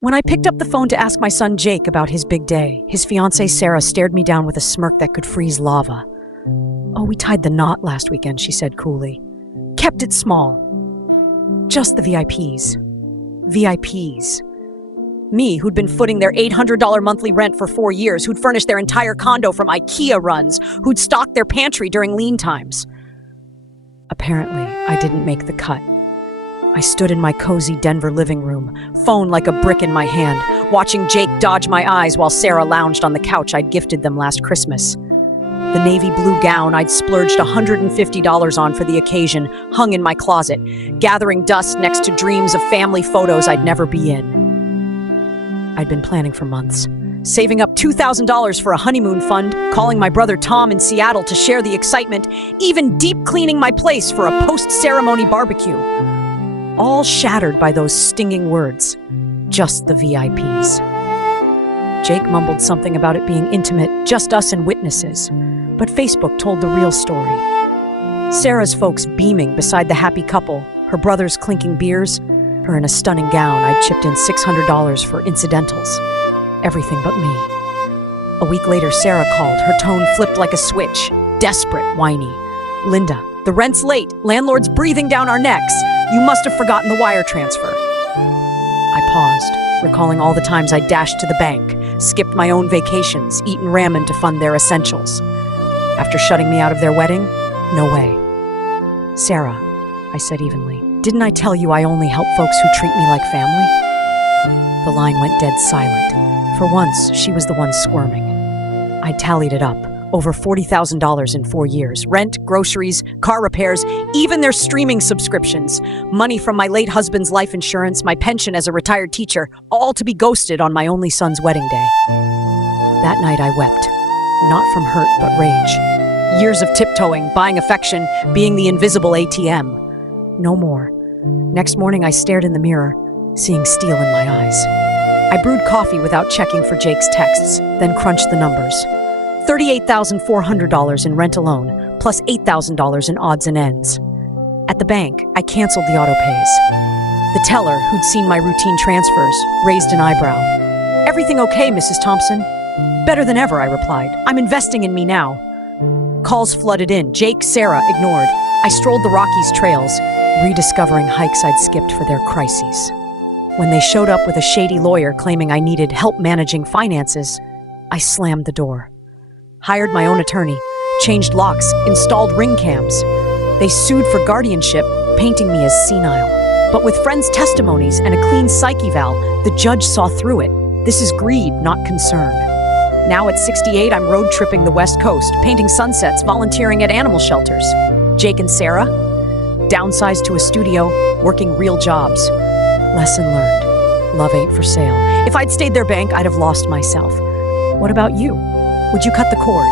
When I picked up the phone to ask my son Jake about his big day, his fiancée Sarah stared me down with a smirk that could freeze lava. "Oh, we tied the knot last weekend," she said coolly. "Kept it small. Just the VIPs. VIPs. Me, who'd been footing their $800 monthly rent for 4 years, who'd furnished their entire condo from IKEA runs, who'd stocked their pantry during lean times. Apparently, I didn't make the cut. I stood in my cozy Denver living room, phone like a brick in my hand, watching Jake dodge my eyes while Sarah lounged on the couch I'd gifted them last Christmas. The navy blue gown I'd splurged $150 on for the occasion hung in my closet, gathering dust next to dreams of family photos I'd never be in. I'd been planning for months, saving up $2,000 for a honeymoon fund, calling my brother Tom in Seattle to share the excitement, even deep cleaning my place for a post-ceremony barbecue. All shattered by those stinging words, "Just the VIPs." Jake mumbled something about it being intimate, just us and witnesses, but Facebook told the real story. Sarah's folks beaming beside the happy couple, her brothers clinking beers, her in a stunning gown I'd chipped in $600 for incidentals. Everything but me. A week later, Sarah called, her tone flipped like a switch, desperate, whiny. "Linda, the rent's late, landlord's breathing down our necks. You must have forgotten the wire transfer." I paused, recalling all the times I dashed to the bank, skipped my own vacations, eaten ramen to fund their essentials. After shutting me out of their wedding, no way. "Sarah," I said evenly, "didn't I tell you I only help folks who treat me like family?" The line went dead silent. For once, she was the one squirming. I tallied it up. Over $40,000 in 4 years. Rent, groceries, car repairs, even their streaming subscriptions. Money from my late husband's life insurance, my pension as a retired teacher, all to be ghosted on my only son's wedding day. That night I wept. Not from hurt, but rage. Years of tiptoeing, buying affection, being the invisible ATM. No more. Next morning I stared in the mirror, seeing steel in my eyes. I brewed coffee without checking for Jake's texts, then crunched the numbers. $38,400 in rent alone, plus $8,000 in odds and ends. At the bank, I canceled the auto-pays. The teller, who'd seen my routine transfers, raised an eyebrow. "Everything okay, Mrs. Thompson?" "Better than ever," I replied. "I'm investing in me now." Calls flooded in. Jake, Sarah, ignored. I strolled the Rockies trails, rediscovering hikes I'd skipped for their crises. When they showed up with a shady lawyer claiming I needed help managing finances, I slammed the door. Hired my own attorney, changed locks, installed ring cams. They sued for guardianship, painting me as senile. But with friends' testimonies and a clean psych eval, the judge saw through it. This is greed, not concern. Now at 68, I'm road tripping the West Coast, painting sunsets, volunteering at animal shelters. Jake and Sarah? Downsized to a studio, working real jobs. Lesson learned. Love ain't for sale. If I'd stayed their bank, I'd have lost myself. What about you? Would you cut the cord?